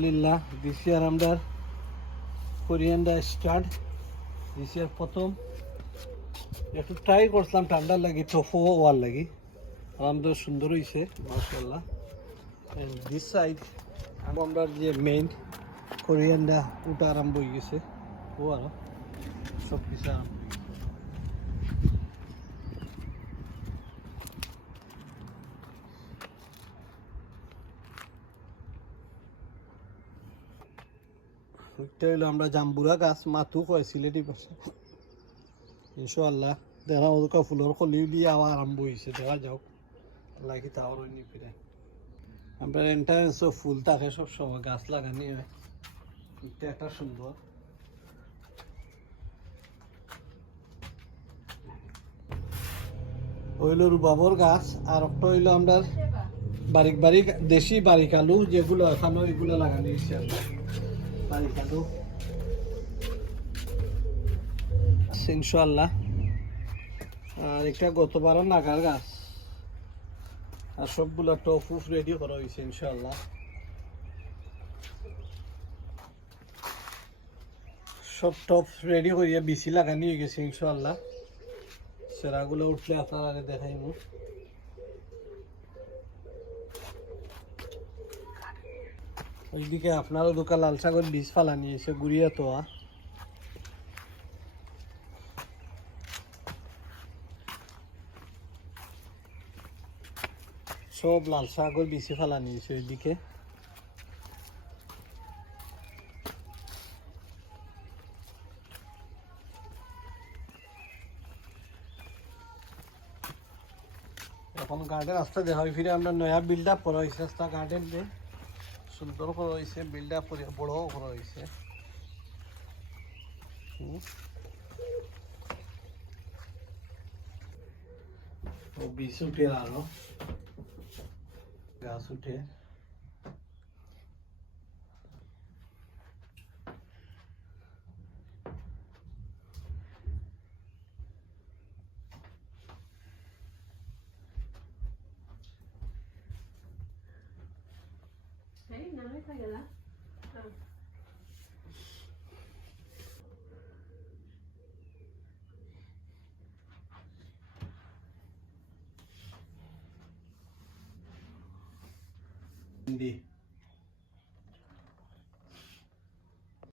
আলহামদুলিল্লাহ দিস ইয়ার আমরা কোরিয়ানটা স্টার্ট দিস ইয়ার প্রথম একটু ট্রাই করছিলাম ঠান্ডার লাগি টফু হওয়ার লাগি আমাদের সুন্দর হয়েছে মাশাআল্লাহ। দিস সাইড আমরা যে মেইন কোরিয়ানটা ওটা আরম্ভ হয়ে গেছে ও আরো সব কিছু আরম্ভ হয়ে গেছে। এটা হলো আমরা জাম্বুরা গাছ মাথু কয় সিলেটি পাশে ইনশাআল্লাহ দেখা ওদের ফুলের কলি দিয়ে আবার আরম্ভ হয়েছে দেখা যাও লাগি তাও নি ফিরে আমরা এন্ট্রান্সও ফুল থাকে সব সময় গাছ লাগানি হয় এটা একটা সুন্দর হইল রুবাবর গাছ আর একটা হইল আমরা বারিক বারিক দেশি বারিক আলু যেগুলো এখানে ওইগুলো লাগানি হয়েছে আমরা বারিক আলু ইনশাআল্লাহ। আর একটা গতবার নাগার গাছ আর সবগুলো টফু রেডি করা হয়েছে ইনশাআল্লাহ। সব টপ রেডি করিয়া বিসি লাগানি হয়ে গেছে ইনশাআল্লাহ। সেরাগুলো উঠলে আপনারা দেখাইব। ওইদিকে আপনারও দোকান লাল শাকের বীজ ফালানি এসে গুড়িয়া তোয়া সব লাল শাকের বীজ ফালানি এসে ওইদিকে এখন গার্ডেন রাস্তা দেখা হয় ফিরে আমরা নয়া বিল্ড আপ করা হয়েছে রাস্তা গার্ডেন দিয়ে সুন্দর করা হয়েছে বিল্ড আপ করে বড় করা হয়েছে। বীজ উঠে আরো গাছ উঠে hindi